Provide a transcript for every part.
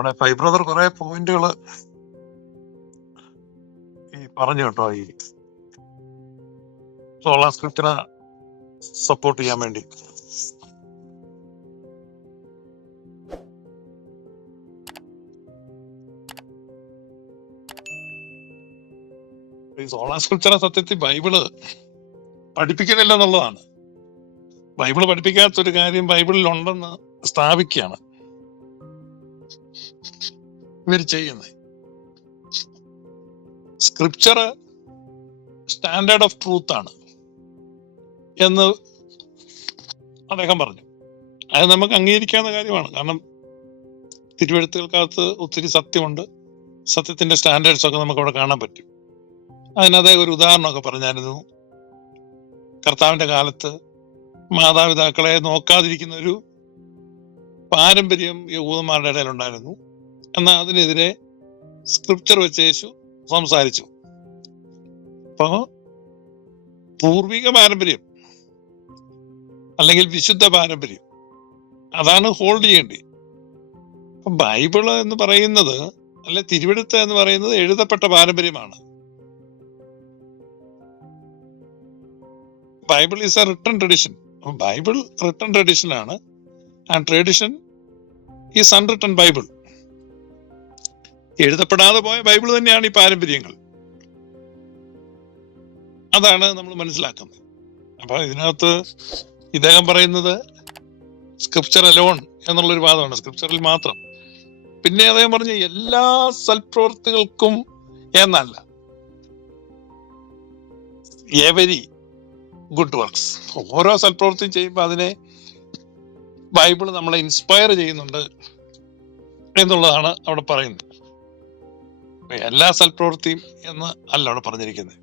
നമ്മുടെ phi brother കുറെ പോയിന്റുകൾ ഈ പറഞ്ഞു കേട്ടോ ഈ സോളാ സ്ക്രിപ്റ്റിനെ സപ്പോർട്ട് ചെയ്യാൻ വേണ്ടി. ഈ സോളാ സ്ക്രിപ്റ്ററെ സത്യത്തിൽ ബൈബിൾ പഠിപ്പിക്കുന്നില്ല എന്നുള്ളതാണ്. ബൈബിൾ പഠിപ്പിക്കാത്തൊരു കാര്യം ബൈബിളിൽ ഉണ്ടെന്ന് സ്ഥാപിക്കുകയാണ്. ഇവർ ചെയ്യുന്നത് സ്ക്രിപ്ചർ സ്റ്റാൻഡേർഡ് ഓഫ് ട്രൂത്ത് ആണ്. എന്ന് അദ്ദേഹം പറഞ്ഞു. അത് നമുക്ക് അംഗീകരിക്കാവുന്ന കാര്യമാണ്. കാരണം തിരുവഴുത്തുകൾക്കകത്ത് ഒത്തിരി സത്യമുണ്ട്. സത്യത്തിന്റെ സ്റ്റാൻഡേർഡ്സ് ഒക്കെ നമുക്ക് അവിടെ കാണാൻ പറ്റും. അതിന് അദ്ദേഹം ഒരു ഉദാഹരണമൊക്കെ പറഞ്ഞായിരുന്നു. കർത്താവിന്റെ കാലത്ത് മാതാപിതാക്കളെ നോക്കാതിരിക്കുന്ന ഒരു പാരമ്പര്യം യഹൂദന്മാരുടെ ഇടയിൽ ഉണ്ടായിരുന്നു എന്നാൽ അതിനെതിരെ സ്ക്രിപ്ചർ വെച്ച് യേശു സംസാരിച്ചു. അപ്പോ പൂർവിക പാരമ്പര്യം അല്ലെങ്കിൽ വിശുദ്ധ പാരമ്പര്യം അതാണ് ഹോൾഡ് ചെയ്യേണ്ടി ബൈബിൾ എന്ന് പറയുന്നത് അല്ലെ തിരുവിടുത്ത എന്ന് പറയുന്നത് എഴുതപ്പെട്ട പാരമ്പര്യമാണ്. Bible is a written tradition Bible written tradition ആണ്. And tradition is unwritten Bible എഴുതപ്പെടാതെ പോയ ബൈബിൾ തന്നെയാണ് ഈ പാരമ്പര്യങ്ങൾ. അതാണ് നമ്മൾ മനസ്സിലാക്കുന്നത്. അപ്പൊ ഇതിനകത്ത് ഇദ്ദേഹം പറയുന്നത് സ്ക്രിപ്ചർ അലോൺ എന്നുള്ളൊരു വാദമാണ്. സ്ക്രിപ്ചറിൽ മാത്രം. പിന്നെ അദ്ദേഹം പറഞ്ഞ എല്ലാ സൽപ്രവർത്തികൾക്കും എന്നല്ല. എവരി ഗുഡ് വർക്ക്സ് ഓരോ സൽപ്രവൃത്തിയും ചെയ്യുമ്പോൾ അതിനെ ബൈബിൾ നമ്മളെ ഇൻസ്പയർ ചെയ്യുന്നുണ്ട് എന്നുള്ളതാണ് അവിടെ പറയുന്നത്. എല്ലാ സൽപ്രവൃത്തിയും എന്ന് അല്ല അവിടെ പറഞ്ഞിരിക്കുന്നത്.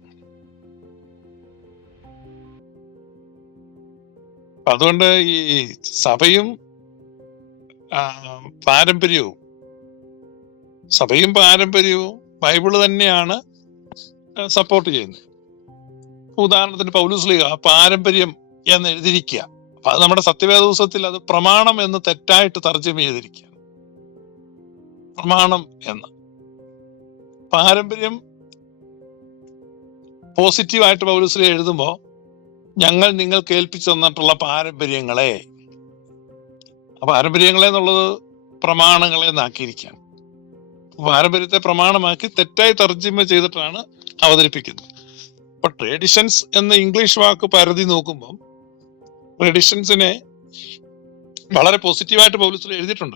അതുകൊണ്ട് ഈ സഭയും പാരമ്പര്യവും സഭയും പാരമ്പര്യവും ബൈബിൾ തന്നെയാണ് സപ്പോർട്ട് ചെയ്യുന്നത്. ഉദാഹരണത്തിന് പൗലുസ്ലിക പാരമ്പര്യം എന്ന് എഴുതിയിരിക്കുക. നമ്മുടെ സത്യവേദ ദിവസത്തിൽ അത് പ്രമാണം എന്ന് തെറ്റായിട്ട് തർജമ ചെയ്തിരിക്കുക പ്രമാണം എന്ന്. പാരമ്പര്യം പോസിറ്റീവായിട്ട് പൗലുസ്ലിക എഴുതുമ്പോൾ ഞങ്ങൾ നിങ്ങൾ കേൾപ്പിച്ചു തന്നിട്ടുള്ള പാരമ്പര്യങ്ങളെ പാരമ്പര്യങ്ങളെ എന്നുള്ളത് പ്രമാണങ്ങളെ എന്നാക്കിയിരിക്കുകയാണ്. പാരമ്പര്യത്തെ പ്രമാണമാക്കി തെറ്റായി തർജമ ചെയ്തിട്ടാണ് അവതരിപ്പിക്കുന്നത്. അപ്പൊ ട്രേഡിഷൻസ് എന്ന ഇംഗ്ലീഷ് വാക്ക് പരതി നോക്കുമ്പോൾ ട്രേഡിഷൻസിനെ വളരെ പോസിറ്റീവായിട്ട് പൗലസിൽ എഴുതിയിട്ടുണ്ട്.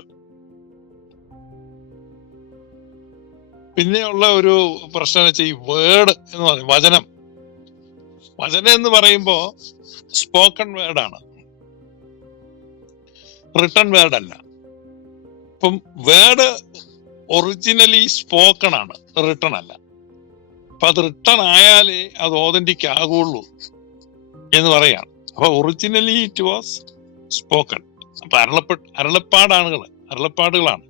പിന്നെയുള്ള ഒരു പ്രശ്നം വെച്ചാൽ ഈ വേർഡ് എന്ന് പറയും വചനം. വചനം എന്ന് പറയുമ്പോ സ്പോക്കൺ വേർഡാണ് റിട്ടൺ വേർഡ് അല്ല. ഇപ്പം വേർഡ് ഒറിജിനലി സ്പോക്കൺ ആണ്. റിട്ടൺ അല്ല. അപ്പൊ അത് റിട്ടൺ ആയാലേ അത് ഓതന്റിക് ആകുള്ളൂ എന്ന് പറയാണ് അപ്പൊ ഒറിജിനലി ഇറ്റ് വാസ് സ്പോക്കൺ അപ്പൊ അരളപ്പെട്ട് അരളപ്പാടാണുകൾ അരളപ്പാടുകളാണ്.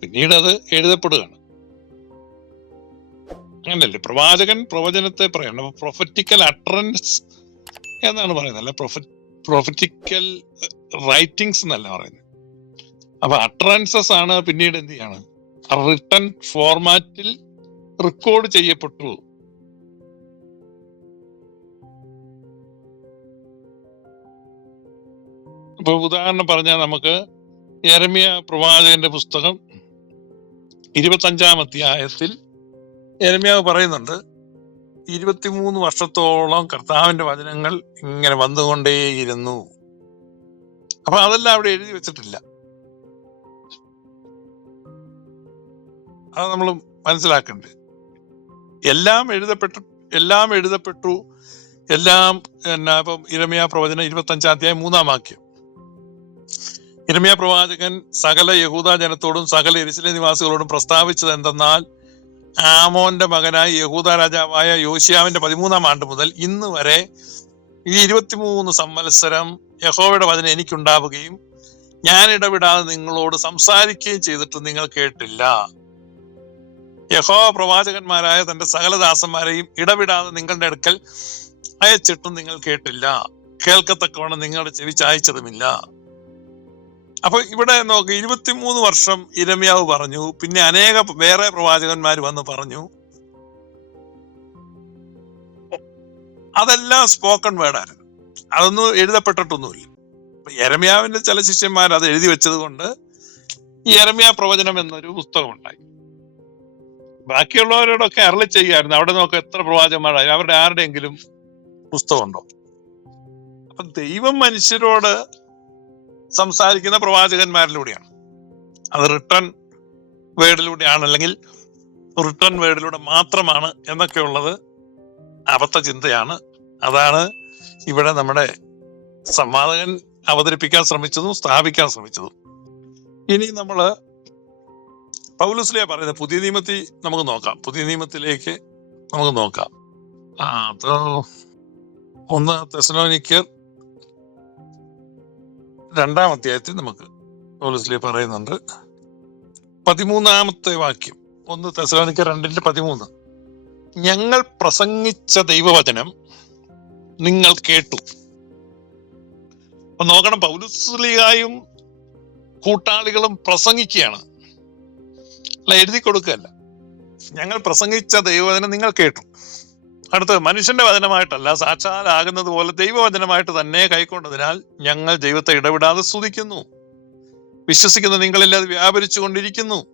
പിന്നീട് അത് എഴുതപ്പെടുകയാണ്. അങ്ങനല്ലേ പ്രവാചകൻ പ്രവചനത്തെ പറയണം. പ്രൊഫറ്റിക്കൽ അട്രൻസ് എന്നാണ് പറയുന്നത്. അല്ല പ്രൊഫറ്റിക്കൽ റൈറ്റിങ്സ് എന്നല്ല പറയുന്നത്. അപ്പൊ അട്രൻസസ് ആണ് പിന്നീട് എന്ത് ചെയ്യാണ്? റിട്ടൺ ഫോർമാറ്റിൽ റെക്കോർഡ് ചെയ്യപ്പെട്ടു. ഇപ്പൊ ഉദാഹരണം പറഞ്ഞാൽ നമുക്ക് എരമിയ പ്രവാചകന്റെ പുസ്തകം ഇരുപത്തഞ്ചാം അധ്യായത്തിൽ എരമിയാവ് പറയുന്നുണ്ട് ഇരുപത്തിമൂന്ന് വർഷത്തോളം കർത്താവിന്റെ വചനങ്ങൾ ഇങ്ങനെ വന്നുകൊണ്ടേയിരുന്നു. അപ്പൊ അതെല്ലാം അവിടെ എഴുതി വെച്ചിട്ടില്ല. അത് നമ്മൾ മനസ്സിലാക്കണ്ടേ? എല്ലാം എഴുതപ്പെട്ടു എല്ലാം എഴുതപ്പെട്ടു എല്ലാം എന്നാ ഇപ്പം ഇരമയ പ്രവചനം ഇരുപത്തഞ്ചാം അധ്യായം മൂന്നാം വാക്യം. ഇരമയ പ്രവാചകൻ സകല യഹൂദ ജനത്തോടും സകല എരിശിലെ നിവാസികളോടും പ്രസ്താവിച്ചത് എന്തെന്നാൽ ആമോന്റെ മകനായ യഹൂദ രാജാവായ യോശിയാവിന്റെ പതിമൂന്നാം ആണ്ട് മുതൽ ഇന്ന് വരെ ഈ ഇരുപത്തിമൂന്ന് സംവത്സരം യഹോവയുടെ വചനം എനിക്കുണ്ടാവുകയും ഞാൻ ഇടപെടാതെ നിങ്ങളോട് സംസാരിക്കുകയും ചെയ്തിട്ട് നിങ്ങൾ കേട്ടില്ല. യഹോവ പ്രവാചകന്മാരായ തന്റെ സകല ദാസന്മാരെയും ഇടവിടാതെ നിങ്ങളുടെ അടുക്കൽ അയച്ചിട്ടും നിങ്ങൾ കേട്ടില്ല. കേൾക്കത്തക്കവണ്ണം നിങ്ങളുടെ ചെവി ചായച്ചതുമില്ല. അപ്പൊ ഇവിടെ നോക്ക് ഇരുപത്തിമൂന്ന് വർഷം ഇരമ്യാവ് പറഞ്ഞു പിന്നെ അനേക വേറെ പ്രവാചകന്മാർ വന്ന് പറഞ്ഞു. അതെല്ലാം സ്പോക്കൺ വേർഡായിരുന്നു അതൊന്നും എഴുതപ്പെട്ടിട്ടൊന്നുമില്ല. എരമ്യാവിന്റെ ചില ശിഷ്യന്മാർ അത് എഴുതി വെച്ചത് കൊണ്ട് ഈ എരമ്യാ പ്രവചനം എന്നൊരു പുസ്തകം ഉണ്ടായി ബാക്കിയുള്ളവരോടൊക്കെ അരളി ചെയ്യായിരുന്നു അവിടെ നോക്ക എത്ര പ്രവാചകന്മാരായി. അവരുടെ ആരുടെയെങ്കിലും പുസ്തകമുണ്ടോ? അപ്പൊ ദൈവം മനുഷ്യരോട് സംസാരിക്കുന്ന പ്രവാചകന്മാരിലൂടെയാണ്. അത് റിട്ടേൺ വേർഡിലൂടെയാണ് അല്ലെങ്കിൽ റിട്ടേൺ വേർഡിലൂടെ മാത്രമാണ് എന്നൊക്കെയുള്ളത് അബദ്ധ ചിന്തയാണ്. അതാണ് ഇവിടെ നമ്മുടെ സംവാദകൻ അവതരിപ്പിക്കാൻ ശ്രമിച്ചതും സ്ഥാപിക്കാൻ ശ്രമിച്ചതും. ഇനി നമ്മൾ പൗലസിലെ പറയുന്നത് പുതിയ നിയമത്തിൽ നമുക്ക് നോക്കാം. പുതിയ നിയമത്തിലേക്ക് നമുക്ക് നോക്കാം. ആ അത് ഒന്ന് തെസലോനിക്കർ രണ്ടാം അധ്യായത്തിൽ നമുക്ക് പൗലുസ്ലിയ പറയുന്നുണ്ട്. പതിമൂന്നാമത്തെ വാക്യം. ഒന്ന് തെസലോനിക്ക രണ്ടിന്റെ പതിമൂന്ന്. ഞങ്ങൾ പ്രസംഗിച്ച ദൈവവചനം നിങ്ങൾ കേട്ടു. അപ്പൊ നോക്കണം പൗലുസ്ലിയായും കൂട്ടാളികളും പ്രസംഗിക്കുകയാണ്. അല്ല എഴുതി കൊടുക്കുകയല്ല. ഞങ്ങൾ പ്രസംഗിച്ച ദൈവവചനം നിങ്ങൾ കേട്ടു. അടുത്തത് മനുഷ്യന്റെ വചനമായിട്ടല്ല സാക്ഷാലാകുന്നത് പോലെ ദൈവവചനമായിട്ട് തന്നെ കൈക്കൊണ്ടതിനാൽ ഞങ്ങൾ ദൈവത്തെ ഇടപെടാതെ സ്തുതിക്കുന്നു. വിശ്വസിക്കുന്ന നിങ്ങളിൽ അത് വ്യാപരിച്ചു കൊണ്ടിരിക്കുന്നു.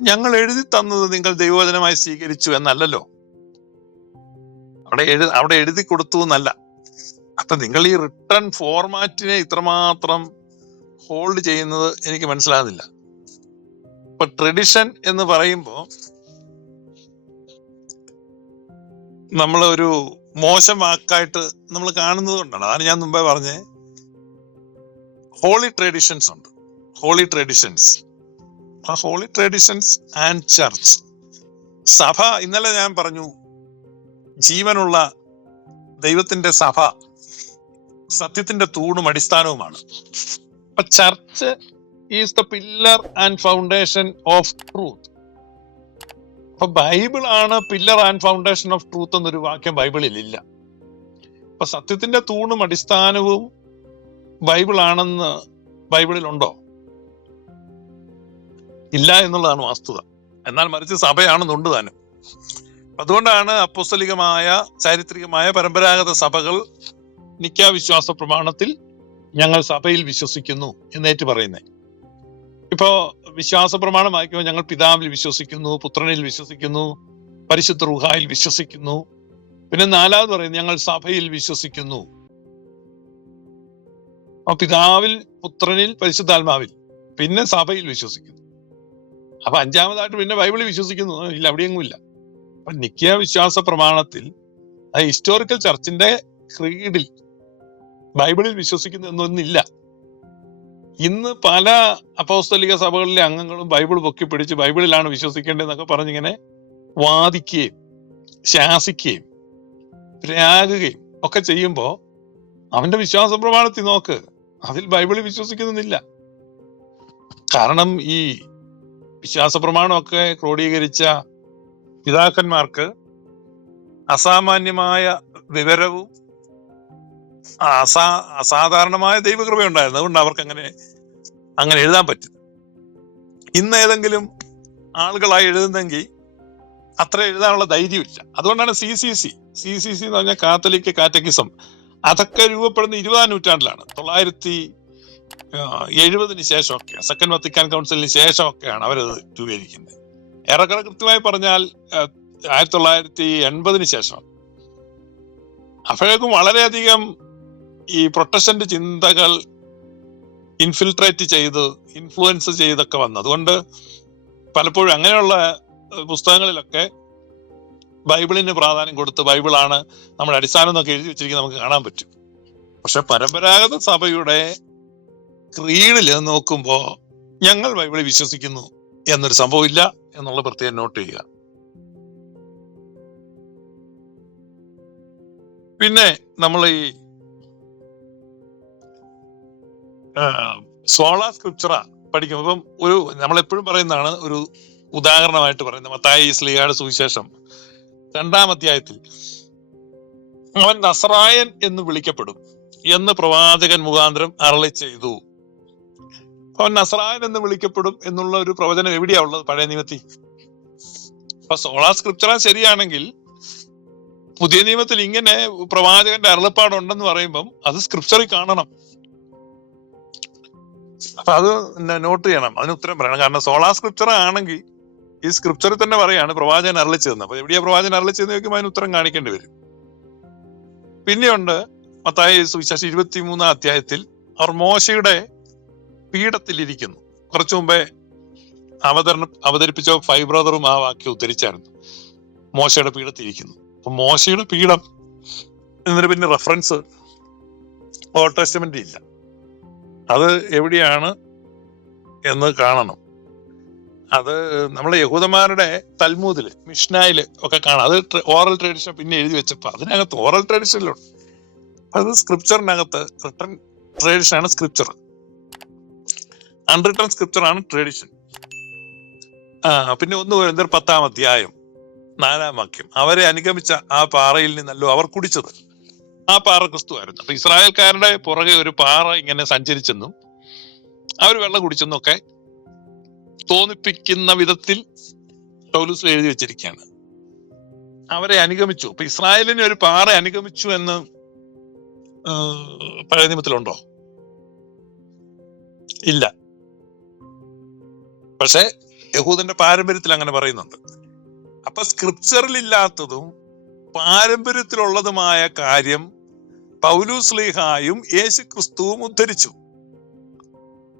ഞങ്ങൾ എഴുതി തന്നത് നിങ്ങൾ ദൈവവചനമായി സ്വീകരിച്ചു എന്നല്ലല്ലോ. അവിടെ എഴു അവിടെ എഴുതി കൊടുത്തു എന്നല്ല. അപ്പൊ നിങ്ങൾ ഈ റിട്ടേൺ ഫോർമാറ്റിനെ ഇത്രമാത്രം ഹോൾഡ് ചെയ്യുന്നത് എനിക്ക് മനസ്സിലാകുന്നില്ല. ഇപ്പൊ ട്രഡിഷൻ എന്ന് പറയുമ്പോ നമ്മൾ ഒരു മോശം വാക്കായിട്ട് നമ്മൾ കാണുന്നത് കൊണ്ടാണ്. അതാണ് ഞാൻ മുമ്പേ പറഞ്ഞേ. ഹോളി ട്രഡീഷൻസ് ഉണ്ട്. ഹോളി ട്രഡീഷൻസ് ആ ഹോളി ട്രഡീഷൻസ് ആൻഡ് ചർച്ച് സഭ ഇന്നലെ ഞാൻ പറഞ്ഞു ജീവനുള്ള ദൈവത്തിന്റെ സഭ സത്യത്തിന്റെ തൂണും അടിസ്ഥാനവുമാണ്. അപ്പൊ church is the pillar and foundation of truth അപ്പൊ ബൈബിൾ ആണ് pillar and foundation of truth എന്നൊരു വാക്യം ബൈബിളിൽ ഇല്ല. അപ്പൊ സത്യത്തിന്റെ തൂണും അടിസ്ഥാനവും ബൈബിൾ ആണെന്ന് ബൈബിളിൽ ഉണ്ടോ? ഇല്ല എന്നുള്ളതാണ് വാസ്തുത. എന്നാൽ മറിച്ച് സഭയാണെന്നുണ്ട് താനും. അതുകൊണ്ടാണ് അപ്പോസ്തലികമായ ചാരിത്രികമായ പരമ്പരാഗത സഭകൾ നിക്കാവിശ്വാസ പ്രമാണത്തിൽ ഞങ്ങൾ സഭയിൽ വിശ്വസിക്കുന്നു എന്നേറ്റ് പറയുന്നത് ഇപ്പോ വിശ്വാസ പ്രമാണം വായിക്കുമ്പോൾ ഞങ്ങൾ പിതാവിൽ വിശ്വസിക്കുന്നു പുത്രനിൽ വിശ്വസിക്കുന്നു പരിശുദ്ധ റുഹായിൽ വിശ്വസിക്കുന്നു. പിന്നെ നാലാമത് പറയുന്നത് ഞങ്ങൾ സഭയിൽ വിശ്വസിക്കുന്നു. അപ്പൊ പിതാവിൽ പുത്രനിൽ പരിശുദ്ധാത്മാവിൽ പിന്നെ സഭയിൽ വിശ്വസിക്കുന്നു. അപ്പൊ അഞ്ചാമതായിട്ട് പിന്നെ ബൈബിളിൽ വിശ്വസിക്കുന്നു. ഇല്ല അവിടെയെങ്ങും ഇല്ല. അപ്പൊ നിക്കിയ വിശ്വാസ പ്രമാണത്തിൽ ആ ഹിസ്റ്റോറിക്കൽ ചർച്ചിന്റെ ക്രീഡിൽ ബൈബിളിൽ വിശ്വസിക്കുന്നു എന്നൊന്നില്ല. ഇന്ന് പല അപ്പോസ്തലിക സഭകളിലെ അംഗങ്ങളും ബൈബിൾ പൊക്കി പിടിച്ച് ബൈബിളിലാണ് വിശ്വസിക്കേണ്ടതെന്നൊക്കെ പറഞ്ഞിങ്ങനെ വാദിക്കുകയും ശാസിക്കുകയും രാകുകയും ഒക്കെ ചെയ്യുമ്പോൾ അവന്റെ വിശ്വാസ പ്രമാണത്തിൽ നോക്ക് അതിൽ ബൈബിളിൽ വിശ്വസിക്കുന്നില്ല. കാരണം ഈ വിശ്വാസ പ്രമാണമൊക്കെ ക്രോഡീകരിച്ച പിതാക്കന്മാർക്ക് അസാമാന്യമായ വിവരവും അസാ അസാധാരണമായ ദൈവകൃപയുണ്ടായിരുന്നു. അതുകൊണ്ട് അവർക്ക് അങ്ങനെ അങ്ങനെ എഴുതാൻ പറ്റും ഇന്ന് ഏതെങ്കിലും ആളുകളായി എഴുതുന്നെങ്കിൽ അത്ര എഴുതാനുള്ള ധൈര്യമില്ല. അതുകൊണ്ടാണ് C C C C C C എന്ന് പറഞ്ഞാൽ കാത്തലിക് കാറ്റക്കിസം അതൊക്കെ രൂപപ്പെടുന്ന ഇരുപതാം നൂറ്റാണ്ടിലാണ്. തൊള്ളായിരത്തി എഴുപതിന് ശേഷമൊക്കെ സെക്കൻഡ് വത്തിക്കാൻ കൗൺസിലിന് ശേഷമൊക്കെയാണ് അവരത് രൂപീകരിക്കുന്നത്. ഏറെക്കുറെ കൃത്യമായി പറഞ്ഞാൽ ആയിരത്തി തൊള്ളായിരത്തി എൺപതിന് ശേഷം. അപ്പോഴേക്കും വളരെയധികം ഈ പ്രൊട്ടസ്റ്റന്റ് ചിന്തകൾ ഇൻഫിൽട്രേറ്റ് ചെയ്ത് ഇൻഫ്ലുവൻസ് ചെയ്തൊക്കെ വന്നു. അതുകൊണ്ട് പലപ്പോഴും അങ്ങനെയുള്ള പുസ്തകങ്ങളിലൊക്കെ ബൈബിളിന് പ്രാധാന്യം കൊടുത്ത് ബൈബിളാണ് നമ്മുടെ അടിസ്ഥാനം എന്നൊക്കെ എഴുതി വെച്ചിരിക്കുന്നത് നമുക്ക് കാണാൻ പറ്റും. പക്ഷെ പരമ്പരാഗത സഭയുടെ ക്രീഡിൽ നോക്കുമ്പോൾ ഞങ്ങൾ ബൈബിളിൽ വിശ്വസിക്കുന്നു എന്നൊരു സംഭവം ഇല്ല എന്നുള്ള പ്രത്യേകം നോട്ട് ചെയ്യുക. പിന്നെ നമ്മൾ ഈ സോളാ സ്ക്രിപ്ചറ പഠിക്കുന്നത് ഇപ്പം ഒരു നമ്മളെപ്പോഴും പറയുന്നതാണ് ഒരു ഉദാഹരണമായിട്ട് പറയുന്നത്. മത്തായി സ്ലീഹയുടെ സുവിശേഷം രണ്ടാം അധ്യായത്തിൽ അവൻ നസറായൻ എന്ന് വിളിക്കപ്പെടും എന്ന് പ്രവാചകൻ മുഖാന്തരം അരളി ചെയ്തു. അവൻ നസറായൻ എന്ന് വിളിക്കപ്പെടും എന്നുള്ള ഒരു പ്രവചനം എവിടെയാ ഉള്ളത് പഴയ നിയമത്തിൽ? അപ്പൊ സോളാ സ്ക്രിപ്ചറ ശരിയാണെങ്കിൽ പുതിയ നിയമത്തിൽ ഇങ്ങനെ പ്രവാചകന്റെ അരുളപ്പാടുണ്ടെന്ന് പറയുമ്പം അത് സ്ക്രിപ്ചറിൽ കാണണം. അപ്പൊ അത് നോട്ട് ചെയ്യണം. അതിന് ഉത്തരം പറയണം. കാരണം സോളാ സ്ക്രിപ്ചർ ആണെങ്കിൽ ഈ സ്ക്രിപ്ചറിൽ തന്നെ പറയാണ് പ്രവാചകൻ അരളിച്ചതെന്ന് അപ്പൊ എവിടെയാ പ്രവാചകൻ അരളിച്ചതെന്ന് ചോദിക്കുമ്പോൾ അതിന് ഉത്തരം കാണിക്കേണ്ടി വരും. പിന്നെയുണ്ട് മത്തായ സുവിശേഷം ഇരുപത്തി മൂന്നാം അധ്യായത്തിൽ അവർ മോശയുടെ പീഠത്തിലിരിക്കുന്നു കുറച്ചു മുമ്പേ അവതരണം അവതരിപ്പിച്ച ഫൈവ് ബ്രദറും ആ വാക്യം ഉദ്ധരിച്ചായിരുന്നു. മോശയുടെ പീഠത്തിരിക്കുന്നു അപ്പൊ മോശയുടെ പീഠം എന്നൊരു പിന്നെ റെഫറൻസ് ഓൾഡ് ടെസ്റ്റമെന്റ് ഇല്ല. അത് എവിടെയാണ് എന്ന് കാണണം. അത് നമ്മളെ യഹൂദന്മാരുടെ തൽമൂതിൽ മിഷ്നായിൽ ഒക്കെ കാണാം. അത് ഓറൽ ട്രഡീഷൻ പിന്നെ എഴുതി വെച്ചപ്പോ അതിനകത്ത് ഓറൽ ട്രഡീഷനിലുണ്ട് അത് സ്ക്രിപ്ചറിനകത്ത് റിട്ടൺ ട്രഡീഷൻ ആണ് സ്ക്രിപ്ചർ. അൺറിട്ടൺ സ്ക്രിപ്ചർ ആണ് ട്രഡീഷൻ. ആ പിന്നെ ഒന്ന് വരുന്നത് പത്താം അധ്യായം നാലാം വാക്യം. അവരെ അനുഗമിച്ച ആ പാറയിൽ നിന്നല്ലോ അവർ കുടിച്ചത്. ആ പാറ ക്രിസ്തു ആയിരുന്നു അപ്പൊ ഇസ്രായേൽക്കാരുടെ പുറകെ ഒരു പാറ ഇങ്ങനെ സഞ്ചരിച്ചെന്നും അവർ വെള്ളം കുടിച്ചെന്നും ഒക്കെ തോന്നിപ്പിക്കുന്ന വിധത്തിൽ പൗലൂസ് എഴുതി വെച്ചിരിക്കുകയാണ്. അവരെ അനുഗമിച്ചു. അപ്പൊ ഇസ്രായേലിനെ ഒരു പാറ അനുഗമിച്ചു എന്ന് പഴയ നിയമത്തിലുണ്ടോ? ഇല്ല. പക്ഷെ യഹൂദന്റെ പാരമ്പര്യത്തിൽ അങ്ങനെ പറയുന്നുണ്ട്. അപ്പൊ സ്ക്രിപ്ചറിൽ ഇല്ലാത്തതും പാരമ്പര്യത്തിലുള്ളതുമായ കാര്യം പൗലൂസ് ലീഹായും യേശു ക്രിസ്തുവും ഉദ്ധരിച്ചു.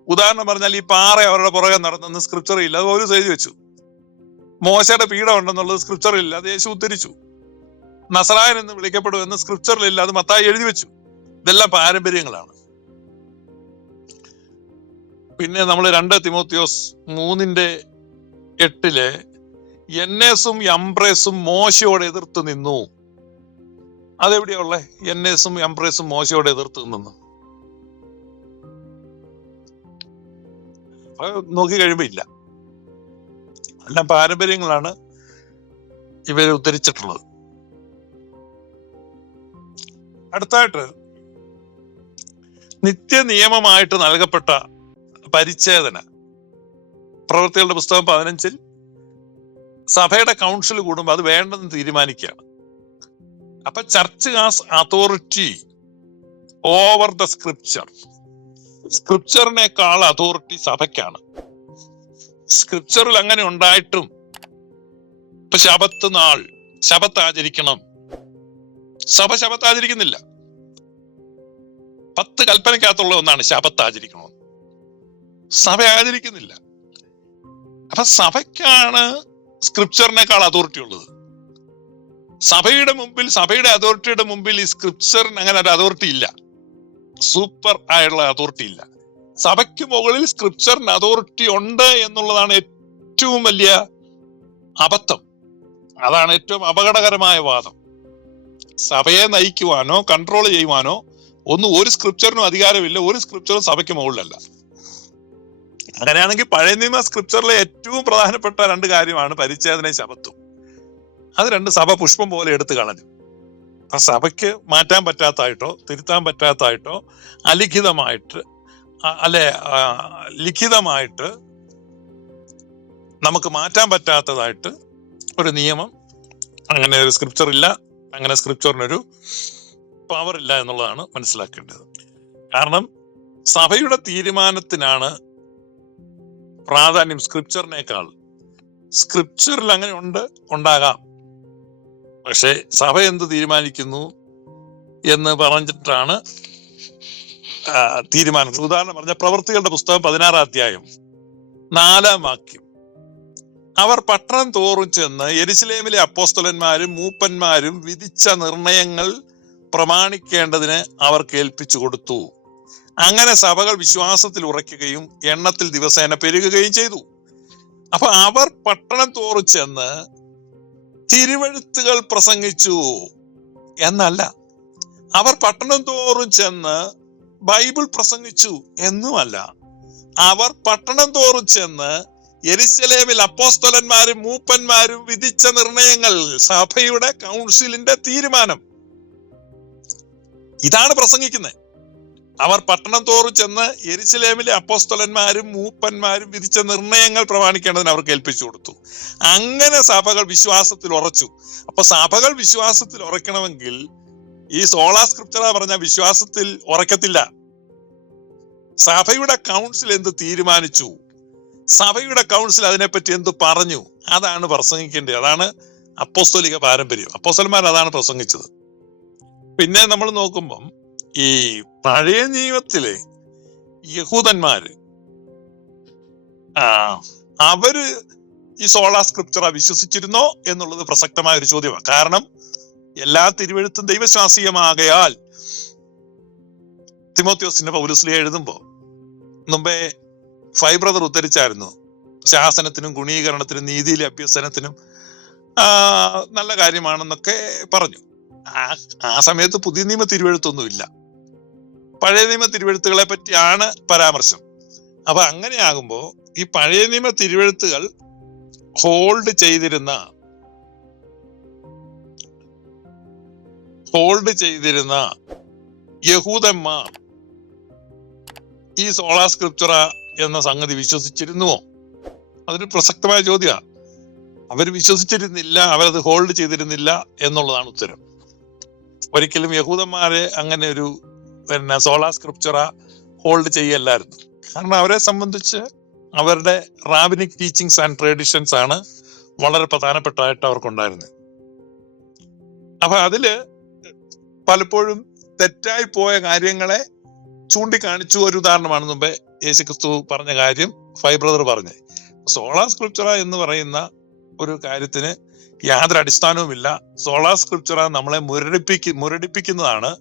ഉദാഹരണം പറഞ്ഞാൽ ഈ പാറ അവരുടെ പുറകെ നടന്നെന്ന് സ്ക്രിപ്ചർ ഇല്ല. അത് പൗലൂസ് എഴുതി വെച്ചു. മോശയുടെ പീഠം ഉണ്ടെന്നുള്ളത് സ്ക്രിപ്ചറില്ല അത് യേശു ഉദ്ധരിച്ചു. നസറായൻ എന്ന് വിളിക്കപ്പെടുമെന്ന് സ്ക്രിപ്ചറിൽ ഇല്ല. അത് മത്തായി എഴുതി വെച്ചു. ഇതെല്ലാം പാരമ്പര്യങ്ങളാണ്. പിന്നെ നമ്മൾ രണ്ട് തിമോത്തിയോസ് മൂന്നിന്റെ എട്ടിൽ എന്നേസും യംബ്രേസും മോശയോടെ എതിർത്ത് നിന്നു. അതെവിടെയാ എൻ എസും എംപ്രസും മോശയോടെ എതിർത്ത് നിന്ന് നോക്കി കഴിയുമ്പോ ഇല്ല എല്ലാം പാരമ്പര്യങ്ങളാണ് ഇവരെ ഉദ്ധരിച്ചിട്ടുള്ളത്. അടുത്തായിട്ട് നിത്യനിയമമായിട്ട് നൽകപ്പെട്ട പരിച്ഛേദന. പ്രവൃത്തികളുടെ പുസ്തകം പതിനഞ്ചിൽ സഭയുടെ കൗൺസിൽ കൂടുമ്പോൾ അത് വേണ്ടെന്ന് തീരുമാനിക്കുകയാണ്. അപ്പൊ church has authority over the scripture സ്ക്രിപ്ചറിനേക്കാൾ authority സഭയ്ക്കാണ്. സ്ക്രിപ്ചറിൽ അങ്ങനെ ഉണ്ടായിട്ടും ഇപ്പൊ ശബത്ത് നാൾ ശബത്ത് ആചരിക്കണം. സഭ ശബത്ത് ആചരിക്കുന്നില്ല. പത്ത് കൽപ്പനക്കകത്തുള്ള ഒന്നാണ് ശബത്ത് ആചരിക്കണം സഭ ആചരിക്കുന്നില്ല. അപ്പൊ സഭയ്ക്കാണ് സ്ക്രിപ്ചറിനേക്കാൾ അതോറിറ്റി ഉള്ളത്. സഭയുടെ മുമ്പിൽ സഭയുടെ അതോറിറ്റിയുടെ മുമ്പിൽ ഈ സ്ക്രിപ്ചറിന് അങ്ങനെ ഒരു അതോറിറ്റി ഇല്ല. സൂപ്പർ ആയുള്ള അതോറിറ്റി ഇല്ല. സഭയ്ക്ക് മുകളിൽ സ്ക്രിപ്ചറിന് അതോറിറ്റി ഉണ്ട് എന്നുള്ളതാണ് ഏറ്റവും വലിയ അബദ്ധം. അതാണ് ഏറ്റവും അപകടകരമായ വാദം. സഭയെ നയിക്കുവാനോ കൺട്രോൾ ചെയ്യുവാനോ ഒന്നും ഒരു സ്ക്രിപ്ചറിനും അധികാരമില്ല. ഒരു സ്ക്രിപ്ചറും സഭയ്ക്ക് മുകളിലല്ല. അങ്ങനെയാണെങ്കിൽ പഴയ നിയമ സ്ക്രിപ്ചറിലെ ഏറ്റവും പ്രധാനപ്പെട്ട രണ്ട് കാര്യമാണ് പരിച്ഛേദനയും ശബത്തും. അത് രണ്ട് സഭ പുഷ്പം പോലെ എടുത്തു കളഞ്ഞു. ആ സഭയ്ക്ക് മാറ്റാൻ പറ്റാത്തായിട്ടോ തിരുത്താൻ പറ്റാത്തായിട്ടോ അലിഖിതമായിട്ട് അല്ലെ ലിഖിതമായിട്ട് നമുക്ക് മാറ്റാൻ പറ്റാത്തതായിട്ട് ഒരു നിയമം അങ്ങനെ ഒരു സ്ക്രിപ്ചർ ഇല്ല അങ്ങനെ സ്ക്രിപ്ചറിനൊരു പവർ ഇല്ല എന്നുള്ളതാണ് മനസ്സിലാക്കേണ്ടത്. കാരണം സഭയുടെ തീരുമാനത്തിനാണ് പ്രാധാന്യം സ്ക്രിപ്ചറിനേക്കാൾ സ്ക്രിപ്ചറിൽ അങ്ങനെ ഉണ്ട് ഉണ്ടാകാം. പക്ഷെ സഭ എന്ത് തീരുമാനിക്കുന്നു എന്ന് പറഞ്ഞിട്ടാണ് തീരുമാനം. ഉദാഹരണം പറഞ്ഞ പ്രവൃത്തികളുടെ പുസ്തകം പതിനാറാം അധ്യായം നാലാം വാക്യം. അവർ പട്ടണം തോറും ചെന്ന് എരുസലേമിലെ അപ്പോസ്തലന്മാരും മൂപ്പന്മാരും വിധിച്ച നിർണയങ്ങൾ പ്രമാണിക്കേണ്ടതിന് അവർ കേൾപ്പിച്ചു കൊടുത്തു. അങ്ങനെ സഭകൾ വിശ്വാസത്തിൽ ഉറയ്ക്കുകയും എണ്ണത്തിൽ ദിവസേന പെരുകുകയും ചെയ്തു. അപ്പൊ അവർ പട്ടണം തോറും ചെന്ന് തിരുവഴുത്തുകൾ പ്രസംഗിച്ചു എന്നല്ല. അവർ പട്ടണം തോറും ചെന്ന് ബൈബിൾ പ്രസംഗിച്ചു എന്നുമല്ല. അവർ പട്ടണം തോറും ചെന്ന് എരിശലേമിൽ അപ്പോസ്തലന്മാരും മൂപ്പന്മാരും വിധിച്ച നിർണയങ്ങൾ സഭയുടെ കൗൺസിലിന്റെ തീരുമാനം. ഇതാണ് പ്രസംഗിക്കുന്നത് അവർ പട്ടണം തോറും ചെന്ന് എരിശിലേമിലെ അപ്പോസ്തലന്മാരും മൂപ്പന്മാരും വിധിച്ച നിർണയങ്ങൾ പ്രമാണിക്കേണ്ടതിന് അവർക്ക് ഏൽപ്പിച്ചു കൊടുത്തു. അങ്ങനെ സഭകൾ വിശ്വാസത്തിൽ ഉറച്ചു. അപ്പൊ സഭകൾ വിശ്വാസത്തിൽ ഉറയ്ക്കണമെങ്കിൽ ഈ സോളാ സ്ക്രിപ്ചറ പറഞ്ഞ വിശ്വാസത്തിൽ ഉറക്കത്തില്ല. സഭയുടെ കൗൺസിൽ എന്ത് തീരുമാനിച്ചു? സഭയുടെ കൗൺസിൽ അതിനെപ്പറ്റി എന്ത് പറഞ്ഞു? അതാണ് പ്രസംഗിക്കേണ്ടത്. അതാണ് അപ്പോസ്തോലിക പാരമ്പര്യം. അപ്പോസ്തലന്മാർ അതാണ് പ്രസംഗിച്ചത്. പിന്നെ നമ്മൾ നോക്കുമ്പം ഈ പഴയ നിയമത്തിലെ യഹൂദന്മാര് ആ അവർ ഈ സോളാ സ്ക്രിപ്ചറ വിശ്വസിച്ചിരുന്നോ എന്നുള്ളത് പ്രസക്തമായ ഒരു ചോദ്യമാണ്. കാരണം എല്ലാ തിരുവഴുത്തും ദൈവശാസ്ത്രീയമാകയാൽ തിമോത്യോസിന്റെ പൗലുസ്ലിയ എഴുതുമ്പോ മുമ്പേ ഫൈ ബ്രദർ ഉദ്ധരിച്ചായിരുന്നു ശാസനത്തിനും ഗുണീകരണത്തിനും നീതിയിലെ അഭ്യസനത്തിനും നല്ല കാര്യമാണെന്നൊക്കെ പറഞ്ഞു. ആ സമയത്ത് പുതിയ നിയമ തിരുവഴുത്തൊന്നും ഇല്ല പഴയ നിയമ തിരുവഴുത്തുകളെ പറ്റിയാണ് പരാമർശം. അപ്പൊ അങ്ങനെയാകുമ്പോൾ ഈ പഴയ നിയമ തിരുവഴുത്തുകൾ ഹോൾഡ് ചെയ്തിരുന്ന ഹോൾഡ് ചെയ്തിരുന്ന യഹൂദന്മാർ ഈ സോളാ സ്ക്രിപ്ചറ എന്ന സംഗതി വിശ്വസിച്ചിരുന്നുവോ? അതൊരു പ്രസക്തമായ ചോദ്യമാണ് അവർ വിശ്വസിച്ചിരുന്നില്ല അവരത് ഹോൾഡ് ചെയ്തിരുന്നില്ല എന്നുള്ളതാണ് ഉത്തരം. ഒരിക്കലും യഹൂദന്മാരെ അങ്ങനെ ഒരു പിന്നെ സോളാ സ്ക്രിപ്ചറ ഹോൾഡ് ചെയ്യല്ലായിരുന്നു. കാരണം അവരെ സംബന്ധിച്ച് അവരുടെ റാബിനിക് ടീച്ചിങ്സ് ആൻഡ് ട്രഡീഷൻസ് ആണ് വളരെ പ്രധാനപ്പെട്ടതായിട്ട് അവർക്കുണ്ടായിരുന്നത്. അപ്പൊ അതിൽ പലപ്പോഴും തെറ്റായി പോയ കാര്യങ്ങളെ ചൂണ്ടിക്കാണിച്ചു ഒരു ഉദാഹരണമാണ് മുമ്പേ യേശുക്രിസ്തു പറഞ്ഞ കാര്യം ഫൈ ബ്രദർ പറഞ്ഞത്. സോളാ സ്ക്രിപ്ചറ എന്ന് പറയുന്ന ഒരു കാര്യത്തിന് യാതൊരു അടിസ്ഥാനവുമില്ല. സോളാ സ്ക്രിപ്ചറ നമ്മളെ മുരടിപ്പിക്ക് മുരടിപ്പിക്കുന്നതാണ്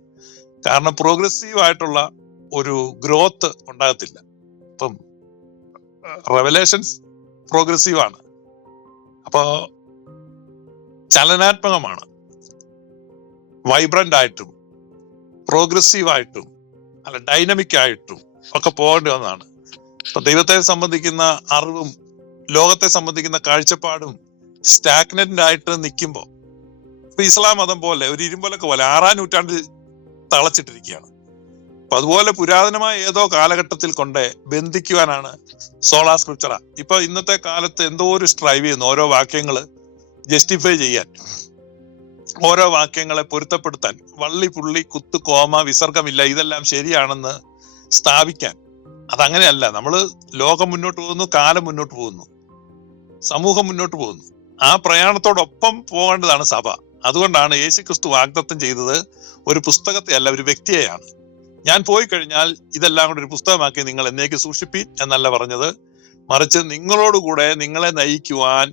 കാരണം പ്രോഗ്രസീവ് ആയിട്ടുള്ള ഒരു ഗ്രോത്ത് ഉണ്ടാകത്തില്ല. ഇപ്പം റെവലേഷൻസ് പ്രോഗ്രസീവ് ആണ്. അപ്പോ ചലനാത്മകമാണ്. വൈബ്രന്റ് ആയിട്ടും പ്രോഗ്രസീവ് ആയിട്ടും അല്ല ഡൈനമിക് ആയിട്ടും ഒക്കെ പോകേണ്ടി വന്നതാണ്. ഇപ്പൊ ദൈവത്തെ സംബന്ധിക്കുന്ന അറിവും ലോകത്തെ സംബന്ധിക്കുന്ന കാഴ്ചപ്പാടും സ്റ്റാഗ്നന്റ് ആയിട്ട് നിൽക്കുമ്പോൾ ഇപ്പൊ ഇസ്ലാം മതം പോലെ ഒരു ഇരുമ്പലൊക്കെ പോലെ ആറാം നൂറ്റാണ്ടിൽ തളച്ചിട്ടിരിക്കുകയാണ്. അപ്പൊ അതുപോലെ പുരാതനമായ ഏതോ കാലഘട്ടത്തിൽ കൊണ്ട് ബന്ധിക്കുവാനാണ് സോളാ സ്ക്രിപ്ചറ. ഇപ്പൊ ഇന്നത്തെ കാലത്ത് എന്തോ ഒരു സ്ട്രൈവ് ചെയ്യുന്നു ഓരോ വാക്യങ്ങൾ ജസ്റ്റിഫൈ ചെയ്യാൻ. ഓരോ വാക്യങ്ങളെ പൊരുത്തപ്പെടുത്താൻ. വള്ളി പുള്ളി കുത്ത് കോമ വിസർഗമില്ല ഇതെല്ലാം ശരിയാണെന്ന് സ്ഥാപിക്കാൻ. അതങ്ങനെയല്ല നമ്മൾ ലോകം മുന്നോട്ട് പോകുന്നു കാലം മുന്നോട്ട് പോകുന്നു സമൂഹം മുന്നോട്ട് പോകുന്നു. ആ പ്രയാണത്തോടൊപ്പം പോകേണ്ടതാണ് സഭ. അതുകൊണ്ടാണ് യേശു ക്രിസ്തു വാഗ്ദത്തം ചെയ്തത് ഒരു പുസ്തകത്തെ അല്ല ഒരു വ്യക്തിയെയാണ്. ഞാൻ പോയി കഴിഞ്ഞാൽ ഇതെല്ലാം കൂടെ ഒരു പുസ്തകമാക്കി നിങ്ങൾ എന്നേക്ക് സൂക്ഷിപ്പി എന്നല്ല പറഞ്ഞത്. മറിച്ച് നിങ്ങളോടുകൂടെ നിങ്ങളെ നയിക്കുവാൻ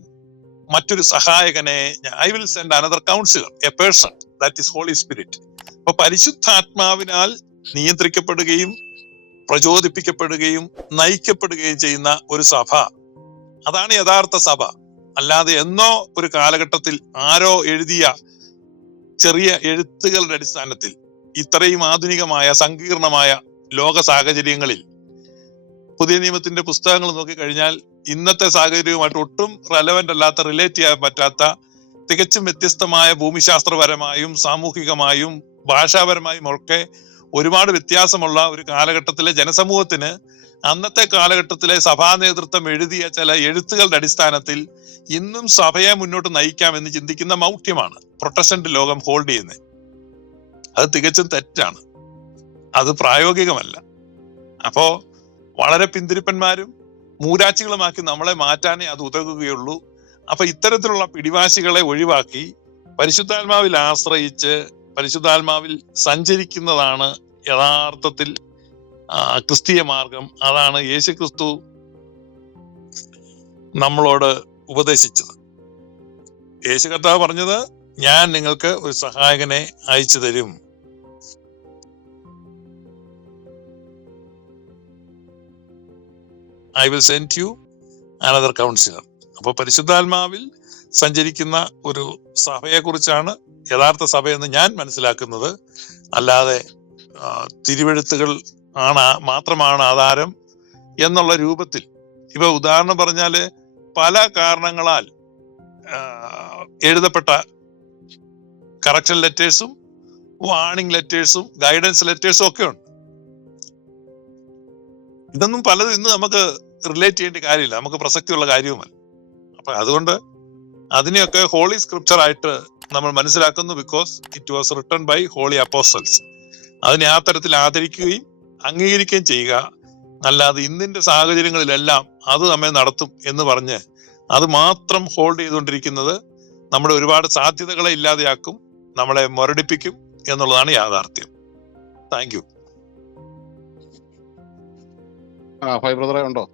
മറ്റൊരു സഹായകനെ I will send another counsellor a person that is Holy Spirit. അപ്പൊ പരിശുദ്ധാത്മാവിനാൽ നിയന്ത്രിക്കപ്പെടുകയും പ്രചോദിപ്പിക്കപ്പെടുകയും നയിക്കപ്പെടുകയും ചെയ്യുന്ന ഒരു സഭ അതാണ് യഥാർത്ഥ സഭ. അല്ലാതെ എന്നോ ഒരു കാലഘട്ടത്തിൽ ആരോ എഴുതിയ ചെറിയ എഴുത്തുകളുടെ അടിസ്ഥാനത്തിൽ ഇത്രയും ആധുനികമായ സങ്കീർണമായ ലോക സാഹചര്യങ്ങളിൽ പുതിയ നിയമത്തിന്റെ പുസ്തകങ്ങൾ നോക്കിക്കഴിഞ്ഞാൽ ഇന്നത്തെ സാഹചര്യവുമായിട്ട് ഒട്ടും റെലവെന്റ് അല്ലാത്ത റിലേറ്റ് ചെയ്യാൻ പറ്റാത്ത തികച്ചും വ്യത്യസ്തമായ ഭൂമിശാസ്ത്രപരമായും സാമൂഹികമായും ഭാഷാപരമായും ഒക്കെ ഒരുപാട് വ്യത്യാസമുള്ള ഒരു കാലഘട്ടത്തിലെ ജനസമൂഹത്തിന് അന്നത്തെ കാലഘട്ടത്തിലെ സഭാ നേതൃത്വം എഴുതിയ ചില എഴുത്തുകളുടെ അടിസ്ഥാനത്തിൽ ഇന്നും സഭയെ മുന്നോട്ട് നയിക്കാമെന്ന് ചിന്തിക്കുന്ന മൗഢ്യമാണ് പ്രൊട്ടസ്റ്റന്റ് ലോകം ഹോൾഡ് ചെയ്യുന്നത് അത് തികച്ചും തെറ്റാണ്. അത് പ്രായോഗികമല്ല. അപ്പോ വളരെ പിന്തിരിപ്പന്മാരും മൂരാച്ചികളുമാക്കി നമ്മളെ മാറ്റാനേ അത് ഉതകുകയുള്ളൂ. അപ്പൊ ഇത്തരത്തിലുള്ള പിടിവാശികളെ ഒഴിവാക്കി പരിശുദ്ധാത്മാവിൽ ആശ്രയിച്ച് പരിശുദ്ധാത്മാവിൽ സഞ്ചരിക്കുന്നതാണ് യഥാർത്ഥത്തിൽ ക്രിസ്തീയ മാർഗം അതാണ് യേശു ക്രിസ്തു നമ്മളോട് ഉപദേശിച്ചത്. യേശു കർത്താവ് പറഞ്ഞത് ഞാൻ നിങ്ങൾക്ക് ഒരു സഹായകനെ അയച്ചു തരും. I will send you another counsellor അപ്പൊ പരിശുദ്ധാത്മാവിൽ സഞ്ചരിക്കുന്ന ഒരു സഭയെ കുറിച്ചാണ് യഥാർത്ഥ സഭയെന്ന് ഞാൻ മനസ്സിലാക്കുന്നത്. അല്ലാതെ തിരുവെഴുത്തുകൾ ആണ് മാത്രമാണ് ആധാരം എന്നുള്ള രൂപത്തിൽ. ഇപ്പൊ ഉദാഹരണം പറഞ്ഞാൽ പല കാരണങ്ങളാൽ എഴുതപ്പെട്ട കറക്ഷൻ ലെറ്റേഴ്സും വാണിംഗ് ലെറ്റേഴ്സും ഗൈഡൻസ് ലെറ്റേഴ്സും ഒക്കെ ഉണ്ട്. ഇതൊന്നും പലതും ഇന്ന് നമുക്ക് റിലേറ്റ് ചെയ്യേണ്ട കാര്യമില്ല. നമുക്ക് പ്രസക്തിയുള്ള കാര്യവുമല്ല. അപ്പൊ അതുകൊണ്ട് അതിനെയൊക്കെ ഹോളി സ്ക്രിപ്ചർ ആയിട്ട് നമ്മൾ മനസ്സിലാക്കുന്നു because it was written by holy apostles അതിനെ ആ തരത്തിൽ ആദരിക്കുകയും അംഗീകരിക്കുകയും ചെയ്യുക. അല്ലാതെ ഇന്നിന്റെ സാഹചര്യങ്ങളിലെല്ലാം അത് നമ്മെ നടത്തും എന്ന് പറഞ്ഞ് അത് മാത്രം ഹോൾഡ് ചെയ്തുകൊണ്ടിരിക്കുന്നത് നമ്മുടെ ഒരുപാട് സാധ്യതകളെ ഇല്ലാതെയാക്കും നമ്മളെ മുരടിപ്പിക്കും എന്നുള്ളതാണ് യാഥാർത്ഥ്യം. താങ്ക് യു ആ ബ്രദറെ ഉണ്ടോ?